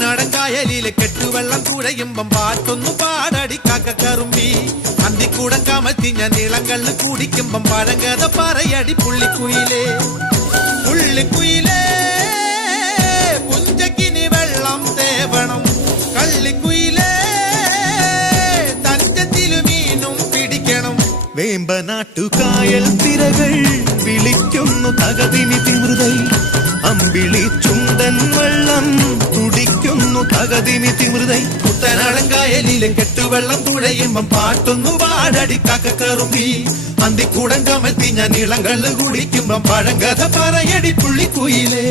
കുട്ടനാടൻ കായലിലെ കെട്ടുവെള്ളം കുഴയുമ്പം പാട്ടൊന്നു പാടടി കാക്കക്കറുമ്പി അന്തിക്കൂടം കമത്തി ഞാൻ ഇളങ്കള്ള് കുടിക്കുമ്പം പഴങ്കഥ പറയടി പുള്ളിക്കുയിലേ പുള്ളിക്കുയിലേ പുഞ്ചക്കിനി വെള്ളം തേവണം കള്ളിക്കുയിലേ തഞ്ചത്തിലു മീനും പിടിക്കണം വേമ്പനാട്ടുകായൽ തിരകൾ വിളിക്കുന്നു തകതിനി തിമൃതൈ അമ്പിളി ചുണ്ടൻ വെള്ളം തുടിക്കുന്നു തകതിനി തിമൃതൈ കുട്ടനാടൻ കായലിലെ കെട്ടുവെള്ളം തുഴയുമ്പം പാട്ടൊന്നു പാടടി കാക്കക്കറുമ്പി അന്തിക്കൂടം കമത്തി ഞാൻ ഇളങ്കള്ള് കുടിക്കുമ്പം പഴങ്കഥ പറയടി പുള്ളിക്കുയിലേ